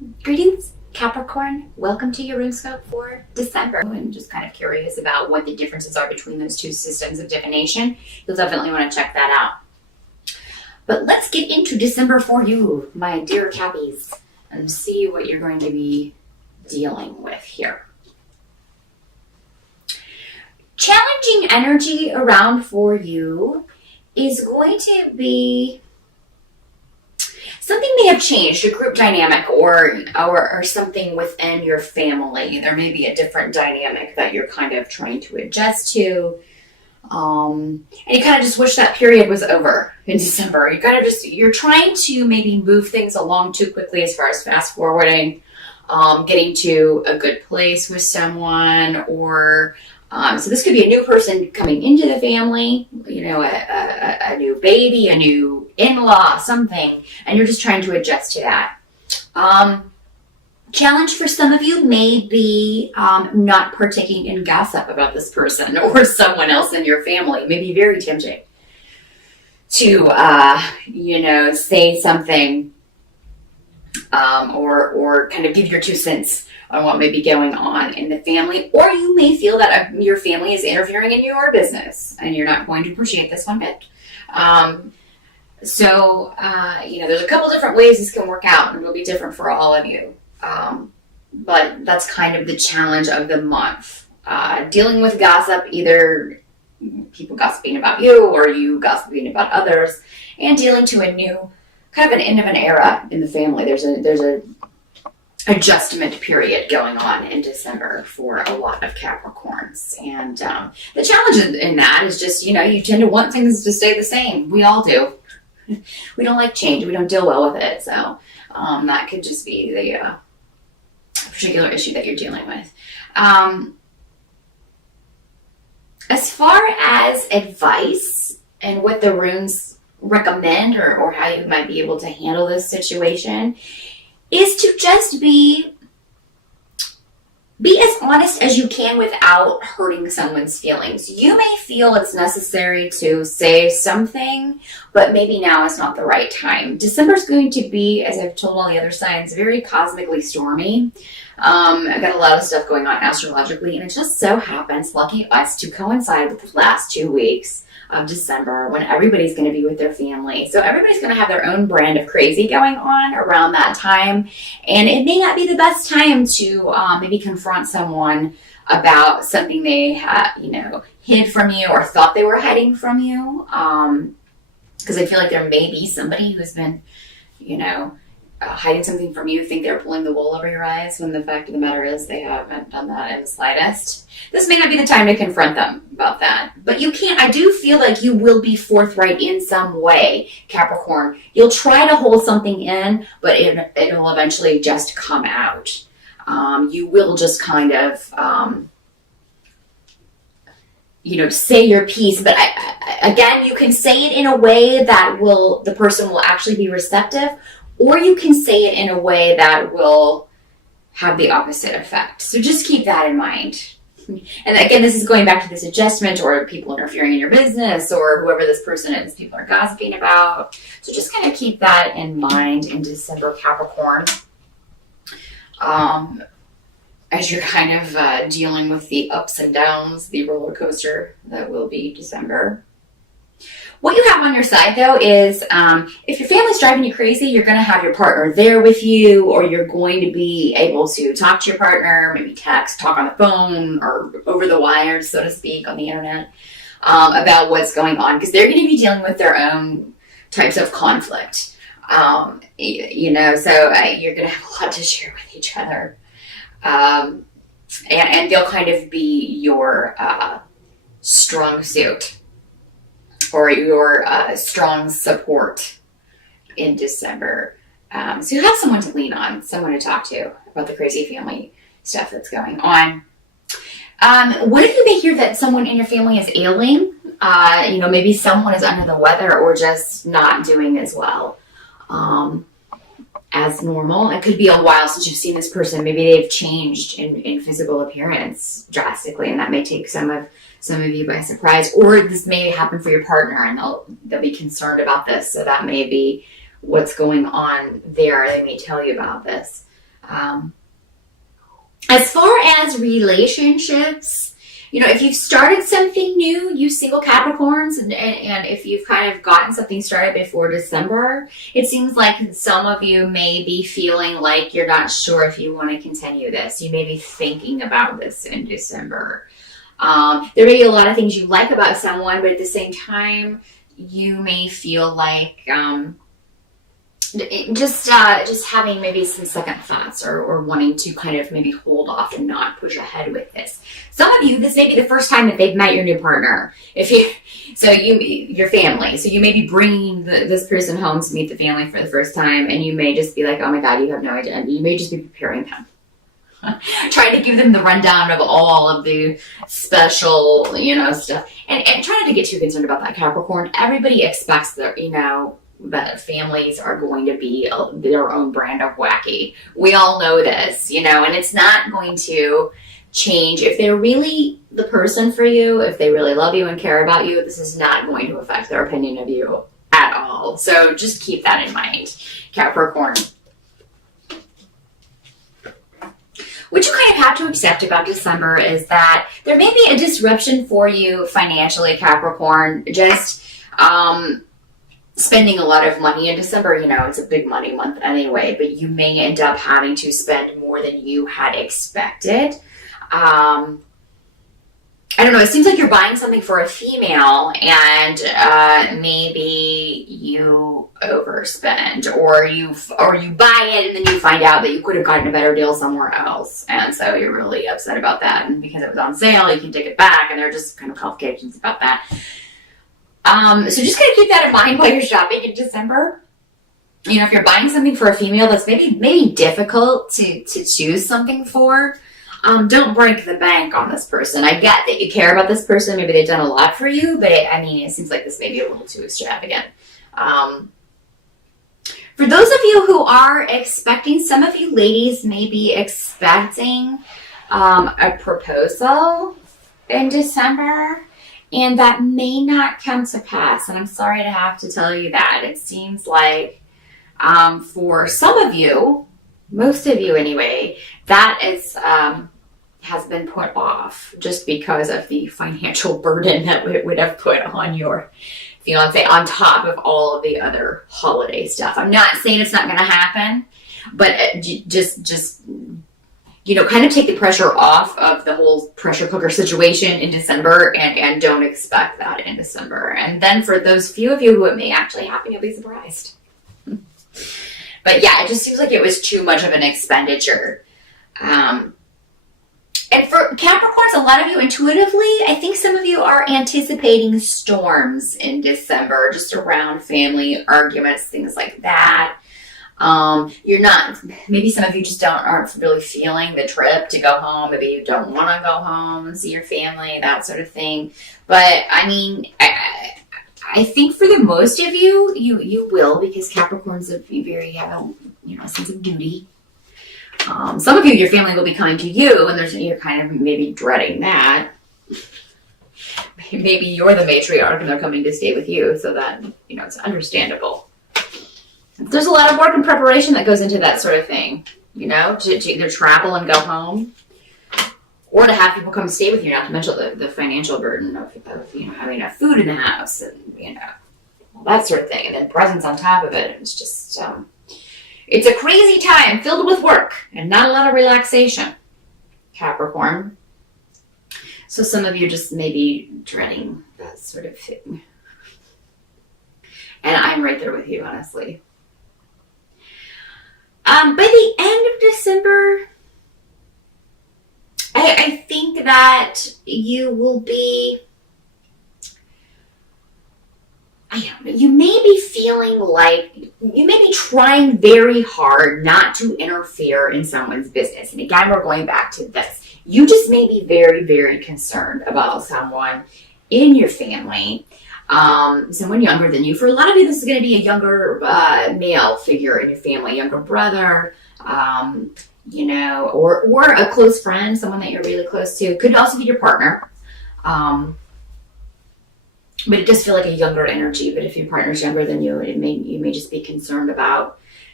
Greetings, Capricorn. Welcome to your RuneScope for December. I'm just kind of curious about what the differences are between those two systems of divination. You'll definitely want to check that out. But let's get into December for you, my dear Cappies, and see what you're going to be dealing with here. Challenging energy around for you is going to be something may have changed, a group dynamic or something within your family. There may be a different dynamic that you're kind of trying to adjust to. And you kind of just wish that period was over in December. You're trying to maybe move things along too quickly as far as fast forwarding, getting to a good place with someone, or so this could be a new person coming into the family, a new baby, a new in-law, something, and you're just trying to adjust to that. Challenge for some of you may be not partaking in gossip about this person or someone else in your family. It may be very tempting to, say something or kind of give your 2 cents on what may be going on in the family, or you may feel that your family is interfering in your business and you're not going to appreciate this one bit. There's a couple different ways this can work out, and it'll be different for all of you. But that's kind of the challenge of the month. Dealing with gossip, either people gossiping about you or you gossiping about others, and dealing to a new, kind of an end of an era in the family. There's a adjustment period going on in December for a lot of Capricorns. And the challenge in that is just, you tend to want things to stay the same. We all do. We don't like change. We don't deal well with it. So that could just be the particular issue that you're dealing with. As far as advice and what the runes recommend or how you might be able to handle this situation is to just be as honest as you can without hurting someone's feelings. You may feel it's necessary to say something, but maybe now is not the right time. December is going to be, as I've told all the other signs, very cosmically stormy. I've got a lot of stuff going on astrologically, and it just so happens, lucky us, to coincide with the last 2 weeks of December when everybody's going to be with their family. So everybody's going to have their own brand of crazy going on around that time. And it may not be the best time to maybe confront someone about something they hid from you or thought they were hiding from you. Because I feel like there may be somebody who's been, hiding something from you, think they're pulling the wool over your eyes, when the fact of the matter is they haven't done that in the slightest. This may not be the time to confront them about that. But I do feel like you will be forthright in some way, Capricorn. You'll try to hold something in, but it'll eventually just come out. You will just kind of, say your piece. But again, you can say it in a way that the person will actually be receptive, or you can say it in a way that will have the opposite effect. So just keep that in mind. And again, this is going back to this adjustment or people interfering in your business or whoever this person is people are gossiping about. So just kind of keep that in mind in December, Capricorn. As you're kind of dealing with the ups and downs, the roller coaster that will be December. What you have on your side, though, is if your family's driving you crazy, you're going to have your partner there with you, or you're going to be able to talk to your partner, maybe text, talk on the phone, or over the wires, so to speak, on the internet, about what's going on, because they're going to be dealing with their own types of conflict. So you're going to have a lot to share with each other. And they'll kind of be your strong suit, or your strong support in December. So you have someone to lean on, someone to talk to about the crazy family stuff that's going on. What if you may hear that someone in your family is ailing? Maybe someone is under the weather or just not doing as well as normal. It could be a while since you've seen this person. Maybe they've changed in physical appearance drastically, and that may take some of you by surprise. Or this may happen for your partner, and they'll be concerned about this. So that may be what's going on there. They may tell you about this. As far as relationships, if you've started something new, you single Capricorns, and if you've kind of gotten something started before December, it seems like some of you may be feeling like you're not sure if you want to continue this. You may be thinking about this in December. There may be a lot of things you like about someone, but at the same time, you may feel like just having maybe some second thoughts or wanting to kind of maybe hold off and not push ahead with this. Some of you, this may be the first time that they've met your new partner. Your family. So you may be bringing this person home to meet the family for the first time, and you may just be like, oh my God, you have no idea. You may just be preparing them. Trying to give them the rundown of all of the special, stuff. And try not to get too concerned about that, Capricorn. Everybody expects that, that families are going to be their own brand of wacky. We all know this, and it's not going to change. If they're really the person for you, if they really love you and care about you, this is not going to affect their opinion of you at all. So just keep that in mind, Capricorn. What you kind of have to accept about December is that there may be a disruption for you financially, Capricorn. Just spending a lot of money in December. It's a big money month anyway, but you may end up having to spend more than you had expected. I don't know. It seems like you're buying something for a female, and maybe you overspend, or you buy it and then you find out that you could have gotten a better deal somewhere else, and so you're really upset about that. And because it was on sale, you can take it back, and there are just kind of complications about that. So just kind of keep that in mind while you're shopping in December. If you're buying something for a female that's maybe difficult to choose something for. Don't break the bank on this person. I get that you care about this person. Maybe they've done a lot for you, but it seems like this may be a little too extravagant. For those of you who are expecting, some of you ladies may be expecting a proposal in December, and that may not come to pass. And I'm sorry to have to tell you that. It seems like for some of you, most of you anyway, that is has been put off just because of the financial burden that it would have put on your fiance on top of all of the other holiday stuff. I'm not saying it's not going to happen, but just kind of take the pressure off of the whole pressure cooker situation in December, and don't expect that in December. And then for those few of you who it may actually happen, you'll be surprised. But yeah, it just seems like it was too much of an expenditure. And for Capricorns, a lot of you intuitively, I think some of you are anticipating storms in December, just around family arguments, things like that. You're not, maybe some of you just aren't really feeling the trip to go home. Maybe you don't want to go home and see your family, that sort of thing. But I think for the most of you, you will, because Capricorns have a sense of duty. Some of you, your family will be coming to you, and you're kind of maybe dreading that. Maybe you're the matriarch and they're coming to stay with you, so that, it's understandable. There's a lot of work and preparation that goes into that sort of thing, to either travel and go home, or to have people come stay with you, not to mention the financial burden of having enough food in the house and, all that sort of thing, and then presents on top of it. It's just, it's a crazy time filled with work and not a lot of relaxation, Capricorn. So some of you just may be dreading that sort of thing. And I'm right there with you, honestly. By the end of December, I think that you will be, you may be feeling like, you may be trying very hard not to interfere in someone's business. And again, we're going back to this. You just may be very, very concerned about someone in your family, someone younger than you. For a lot of you, this is going to be a younger male figure in your family, younger brother, or a close friend, someone that you're really close to. Could also be your partner. But it does feel like a younger energy. But if your partner's younger than you, you may just be concerned about,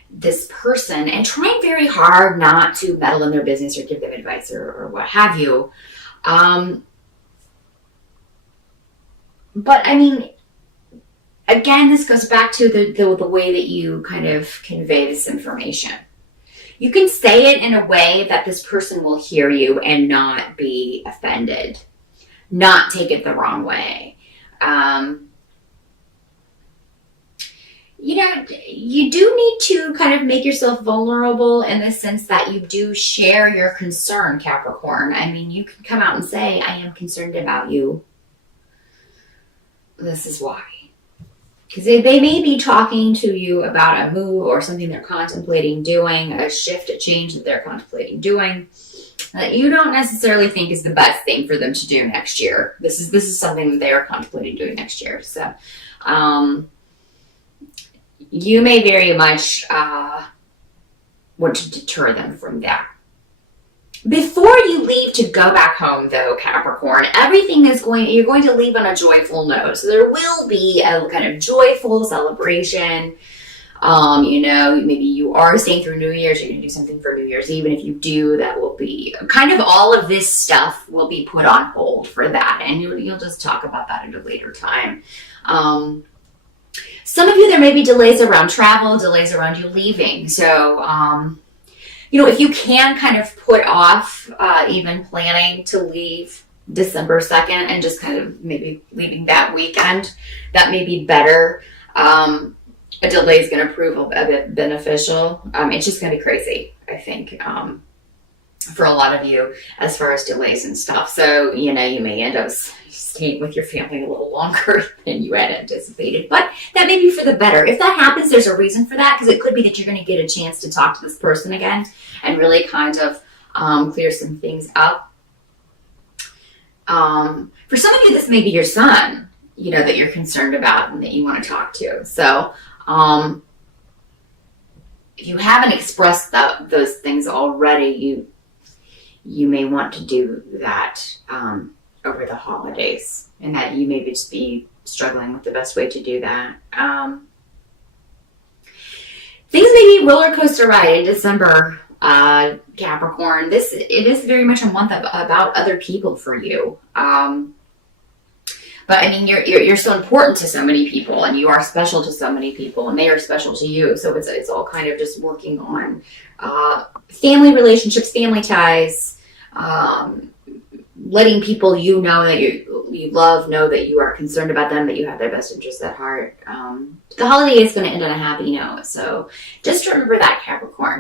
this person and trying very hard not to meddle in their business or give them advice or what have you. But I mean, again, this goes back to the way that you kind of convey this information. You can say it in a way that this person will hear you and not be offended, not take it the wrong way. You do need to kind of make yourself vulnerable in the sense that you do share your concern, Capricorn. I mean, you can come out and say, I am concerned about you. This is why. Because they may be talking to you about a move or something they're contemplating doing, a shift, a change that they're contemplating doing, that you don't necessarily think is the best thing for them to do next year. This is something that they are contemplating doing next year. So, you may very much want to deter them from that. Before you leave to go back home, though, Capricorn, you're going to leave on a joyful note. So there will be a kind of joyful celebration. Maybe you are staying through New Year's, you're going to do something for New Year's Eve. And if you do, that will be kind of all of this stuff will be put on hold for that. And you'll just talk about that at a later time. Some of you, there may be delays around travel, delays around you leaving. So, if you can kind of put off even planning to leave December 2nd and just kind of maybe leaving that weekend, that may be better. A delay is going to prove a bit beneficial. It's just going to be crazy, I think, for a lot of you as far as delays and stuff. So, you may end up staying with your family a little longer than you had anticipated. But that may be for the better. If that happens, there's a reason for that, because it could be that you're going to get a chance to talk to this person again and really kind of clear some things up. For some of you, this may be your son, that you're concerned about and that you want to talk to. So if you haven't expressed those things already, you may want to do that over the holidays, and that you may just be struggling with the best way to do that. Things may be a roller coaster ride in December, Capricorn. It is very much a month about other people for you. But I mean, you're so important to so many people, and you are special to so many people, and they are special to you. So it's all kind of just working on family relationships, family ties, letting people that you love know that you are concerned about them, that you have their best interests at heart. The holiday is going to end on a happy note. So just remember that, Capricorn.